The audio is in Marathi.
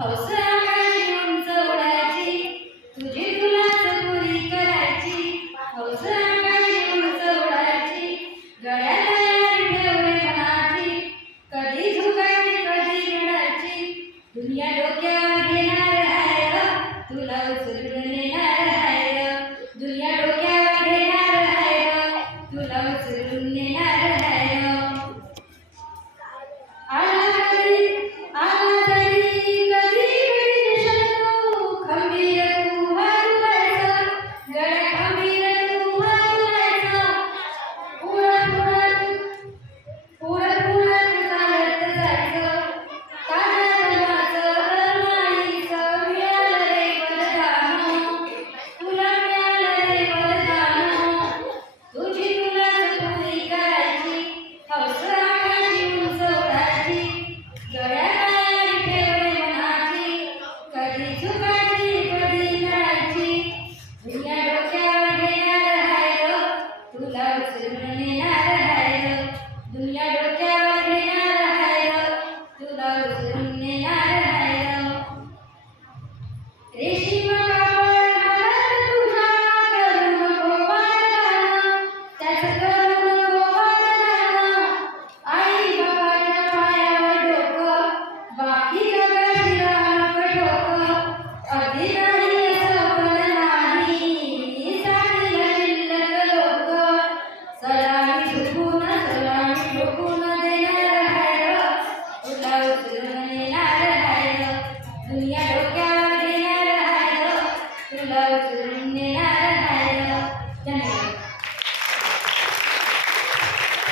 हौस आकाशी उंच उडायची, तुझी तुलाच पुरी करायची. हौस आकाशी उंच उडायची, गळ्यात तयारी ठेवणे मनाची. कधी झुकायची कधी रडायची, दुनिया